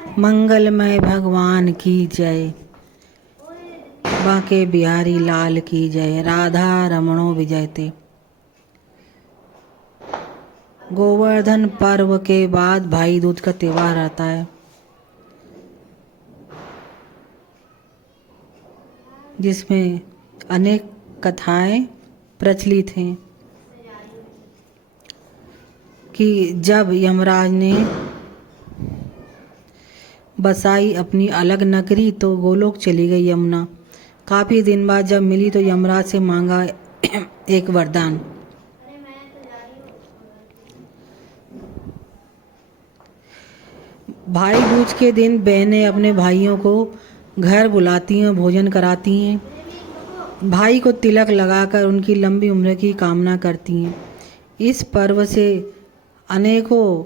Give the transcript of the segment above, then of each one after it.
मंगलमय भगवान की जय। बांके बिहारी लाल की जय। राधा रमणो विजयते। गोवर्धन पर्व के बाद भाई दूज का त्योहार आता है, जिसमें अनेक कथाएं प्रचलित हैं कि जब यमराज ने बसाई अपनी अलग नगरी तो गोलोक चली गई यमुना। काफ़ी दिन बाद जब मिली तो यमराज से मांगा एक वरदान। भाई दूज के दिन बहनें अपने भाइयों को घर बुलाती हैं, भोजन कराती हैं, भाई को तिलक लगाकर उनकी लंबी उम्र की कामना करती हैं। इस पर्व से अनेकों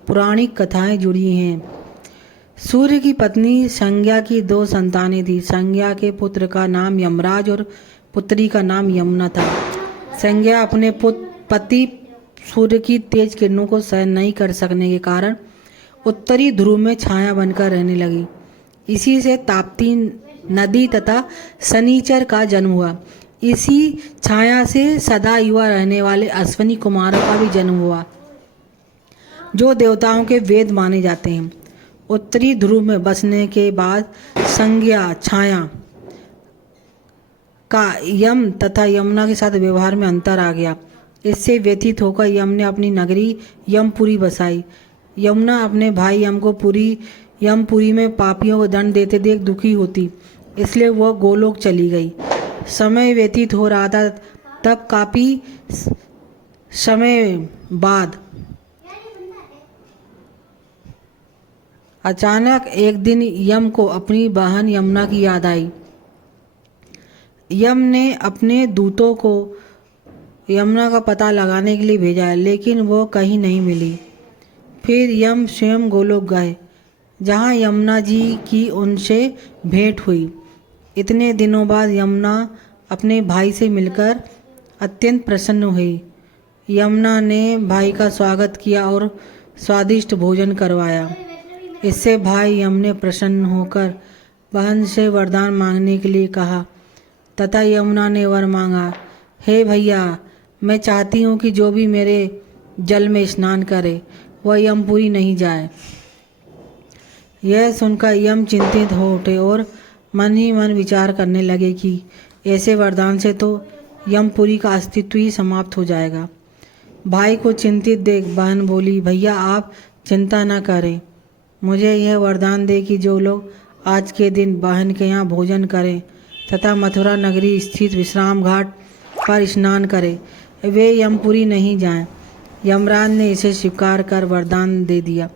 पौराणिक कथाएं जुड़ी हैं। सूर्य की पत्नी संज्ञा की 2 संतानें थीं। संज्ञा के पुत्र का नाम यमराज और पुत्री का नाम यमुना था। संज्ञा अपने पति सूर्य की तेज किरणों को सहन नहीं कर सकने के कारण उत्तरी ध्रुव में छाया बनकर रहने लगी। इसी से ताप्ती नदी तथा शनिचर का जन्म हुआ। इसी छाया से सदा युवा रहने वाले अश्विनी कुमारों का भी जन्म हुआ, जो देवताओं के वेद माने जाते हैं। उत्तरी ध्रुव में बसने के बाद संज्ञा छाया का यम तथा यमुना के साथ व्यवहार में अंतर आ गया। इससे व्यथित होकर यम ने अपनी नगरी यमपुरी बसाई। यमुना अपने भाई यम को यमपुरी में पापियों को दंड देते देख दुखी होती, इसलिए वह गोलोक चली गई। समय व्यतीत हो रहा था, तब काफी समय बाद अचानक एक दिन यम को अपनी बहन यमुना की याद आई। यम ने अपने दूतों को यमुना का पता लगाने के लिए भेजा, लेकिन वो कहीं नहीं मिली। फिर यम स्वयं गोलोक गए, जहाँ यमुना जी की उनसे भेंट हुई। इतने दिनों बाद यमुना अपने भाई से मिलकर अत्यंत प्रसन्न हुई। यमुना ने भाई का स्वागत किया और स्वादिष्ट भोजन करवाया। इससे भाई यम ने प्रसन्न होकर बहन से वरदान मांगने के लिए कहा तथा यमुना ने वर मांगा, हे भैया, मैं चाहती हूँ कि जो भी मेरे जल में स्नान करे वह यमपुरी नहीं जाए। यह सुनकर यम चिंतित हो उठे और मन ही मन विचार करने लगे कि ऐसे वरदान से तो यमपुरी का अस्तित्व ही समाप्त हो जाएगा। भाई को चिंतित देख बहन बोली, भैया आप चिंता न करें, मुझे यह वरदान दे कि जो लोग आज के दिन बहन के यहाँ भोजन करें तथा मथुरा नगरी स्थित विश्राम घाट पर स्नान करें, वे यमपुरी नहीं जाएं। यमराज ने इसे स्वीकार कर वरदान दे दिया।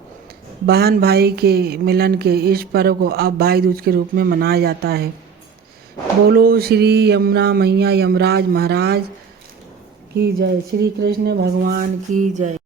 बहन भाई के मिलन के इस पर्व को अब भाई दूज के रूप में मनाया जाता है। बोलो श्री यमुना मैया यमराज महाराज की जय। श्री कृष्ण भगवान की जय।